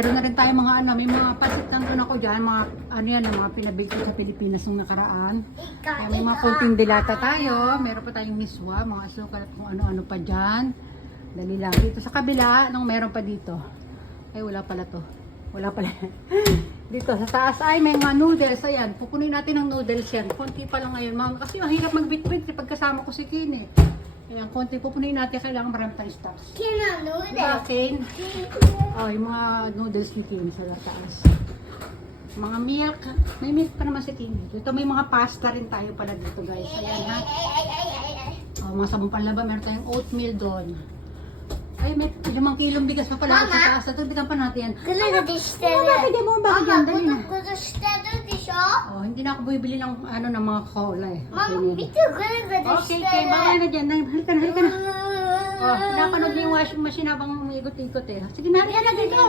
Meron na rin tayo mga ano, may mga pasit lang doon ako dyan, mga ano yan, mga pinabili ko sa Pilipinas nung nakaraan. Kaya may mga konting dilata tayo, meron pa tayong miswa, mga asukal at kung ano-ano pa dyan. Dali lang. Dito sa kabila, nung meron pa dito. Ay, wala pala to. Wala pala. Dito sa taas ay may mga noodles. Ayan, pupunin natin ng noodles yan. Konti pa lang ngayon. Kasi mahirap magbitbit kapag kasama ko si Kin eh. Ayan, konti pupunin natin. Kailangan marami tayong stocks. Kina noodles. Akin. Oh, yung mga noodles ni Kin sa taas. Mga milk. May milk pa naman si Kin. Dito may mga pasta rin tayo pala dito guys. Ayan ha. Oh, mga sabong panlaba. Meron tayong oatmeal doon. Ay, may 5 kilong bigas pa pala sa taas. Tubigan pa natin. Bakit mo? Bakit yan? Dali na. Oh, hindi na ako bibili ng ano ng mga cola eh. Okay, okay. Bawal na dyan. Halika na, halika na. Oh, pinapanood niyo yung washing machine habang umiikot-ikot eh. Sige na, halika na dito.